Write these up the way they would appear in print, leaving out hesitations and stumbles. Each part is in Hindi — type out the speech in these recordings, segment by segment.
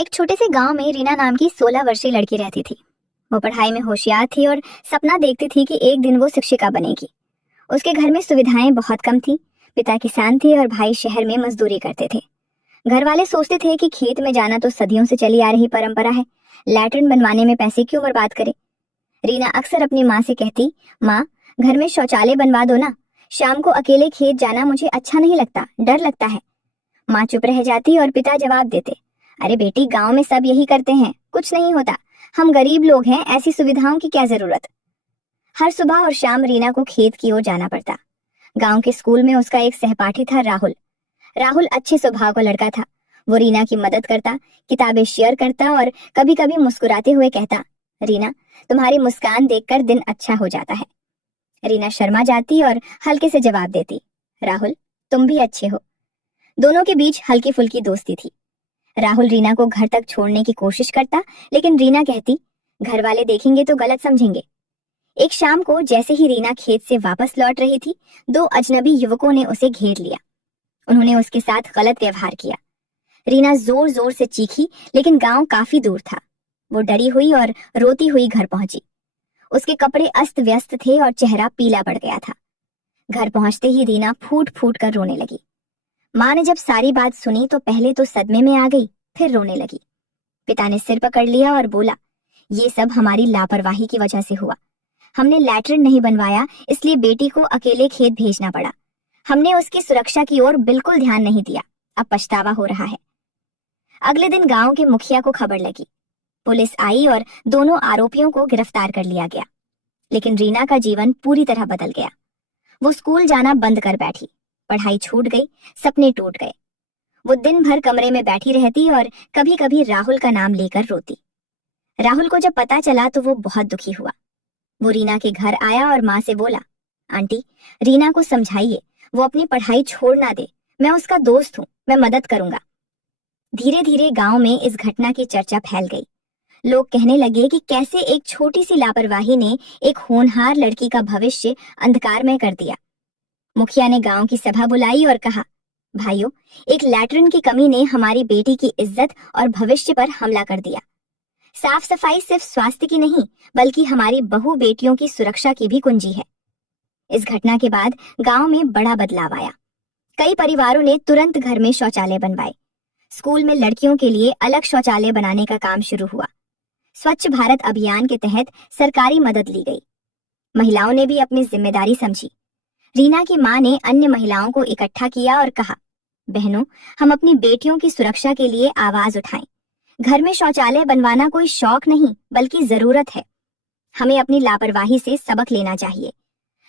एक छोटे से गांव में रीना नाम की 16 वर्षीय लड़की रहती थी। वो पढ़ाई में होशियार थी और सपना देखती थी कि एक दिन वो शिक्षिका बनेगी। उसके घर में सुविधाएं बहुत कम थी। पिता किसान थे और भाई शहर में मजदूरी करते थे। घर वाले सोचते थे कि खेत में जाना तो सदियों से चली आ रही परंपरा है, लैट्रिन बनवाने में पैसे क्यों बर्बाद करे। रीना अक्सर अपनी माँ से कहती, माँ घर में शौचालय बनवा दो ना, शाम को अकेले खेत जाना मुझे अच्छा नहीं लगता, डर लगता है। माँ चुप रह जाती और पिता जवाब देते, अरे बेटी गांव में सब यही करते हैं, कुछ नहीं होता, हम गरीब लोग हैं, ऐसी सुविधाओं की क्या जरूरत। हर सुबह और शाम रीना को खेत की ओर जाना पड़ता। गांव के स्कूल में उसका एक सहपाठी था, राहुल। राहुल अच्छे स्वभाव का लड़का था। वो रीना की मदद करता, किताबें शेयर करता और कभी कभी मुस्कुराते हुए कहता, रीना तुम्हारी मुस्कान देखकर दिन अच्छा हो जाता है। रीना शर्मा जाती और हल्के से जवाब देती, राहुल तुम भी अच्छे हो। दोनों के बीच हल्की फुल्की दोस्ती थी। राहुल रीना को घर तक छोड़ने की कोशिश करता, लेकिन रीना कहती, घर वाले देखेंगे तो गलत समझेंगे। एक शाम को जैसे ही रीना खेत से वापस लौट रही थी, दो अजनबी युवकों ने उसे घेर लिया। उन्होंने उसके साथ गलत व्यवहार किया। रीना जोर जोर से चीखी, लेकिन गांव काफी दूर था। वो डरी हुई और रोती हुई घर पहुंची। उसके कपड़े अस्त व्यस्त थे और चेहरा पीला पड़ गया था। घर पहुंचते ही रीना फूट फूट कर रोने लगी। माँ ने जब सारी बात सुनी तो पहले तो सदमे में आ गई, फिर रोने लगी। पिता ने सिर पकड़ लिया और बोला, ये सब हमारी लापरवाही की वजह से हुआ। हमने लैट्रिन नहीं बनवाया, इसलिए बेटी को अकेले खेत भेजना पड़ा। हमने उसकी सुरक्षा की ओर बिल्कुल ध्यान नहीं दिया, अब पछतावा हो रहा है। अगले दिन गांव के मुखिया को खबर लगी। पुलिस आई और दोनों आरोपियों को गिरफ्तार कर लिया गया। लेकिन रीना का जीवन पूरी तरह बदल गया। वो स्कूल जाना बंद कर बैठी, पढ़ाई छूट गई, सपने टूट गए। वो दिन भर कमरे में बैठी रहती और कभी कभी राहुल का नाम लेकर रोती। राहुल को जब पता चला तो वो बहुत दुखी हुआ। वो रीना के घर आया और माँ से बोला, आंटी रीना को समझाइए, वो अपनी पढ़ाई छोड़ ना दे, मैं उसका दोस्त हूँ, मैं मदद करूंगा। धीरे धीरे गांव में इस घटना की चर्चा फैल गई। लोग कहने लगे कि कैसे एक छोटी सी लापरवाही ने एक होनहार लड़की का भविष्य अंधकारमय कर दिया। मुखिया ने गांव की सभा बुलाई और कहा, भाइयों, एक लैट्रिन की कमी ने हमारी बेटी की इज्जत और भविष्य पर हमला कर दिया। साफ सफाई सिर्फ स्वास्थ्य की नहीं, बल्कि हमारी बहू बेटियों की सुरक्षा की भी कुंजी है। इस घटना के बाद गांव में बड़ा बदलाव आया। कई परिवारों ने तुरंत घर में शौचालय बनवाए। स्कूल में लड़कियों के लिए अलग शौचालय बनाने का काम शुरू हुआ। स्वच्छ भारत अभियान के तहत सरकारी मदद ली गई। महिलाओं ने भी अपनी जिम्मेदारी समझी। रीना की मां ने अन्य महिलाओं को इकट्ठा किया और कहा, बहनों, हम अपनी बेटियों की सुरक्षा के लिए आवाज उठाएं। घर में शौचालय बनवाना कोई शौक नहीं, बल्कि जरूरत है। हमें अपनी लापरवाही से सबक लेना चाहिए।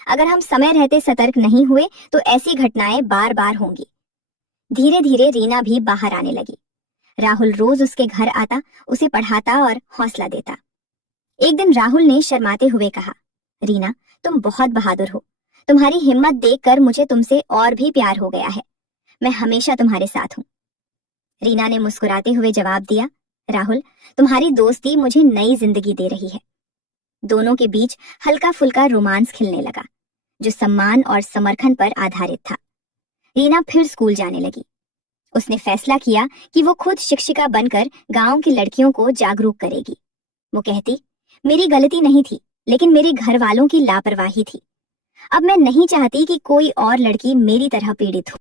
अगर हम समय रहते सतर्क नहीं हुए तो ऐसी घटनाएं बार बार होंगी। धीरे धीरे रीना भी बाहर आने लगी। राहुल रोज उसके घर आता, उसे पढ़ाता और हौसला देता। एक दिन राहुल ने शर्माते हुए कहा, रीना तुम बहुत बहादुर हो, तुम्हारी हिम्मत देखकर मुझे तुमसे और भी प्यार हो गया है। मैं हमेशा तुम्हारे साथ हूँ। रीना ने मुस्कुराते हुए जवाब दिया, राहुल तुम्हारी दोस्ती मुझे नई जिंदगी दे रही है। दोनों के बीच हल्का फुल्का रोमांस खिलने लगा, जो सम्मान और समर्थन पर आधारित था। रीना फिर स्कूल जाने लगी। उसने फैसला किया कि वो खुद शिक्षिका बनकर गांव की लड़कियों को जागरूक करेगी। वो कहती, मेरी गलती नहीं थी, लेकिन मेरे घर वालों की लापरवाही थी। अब मैं नहीं चाहती कि कोई और लड़की मेरी तरह पीड़ित हो।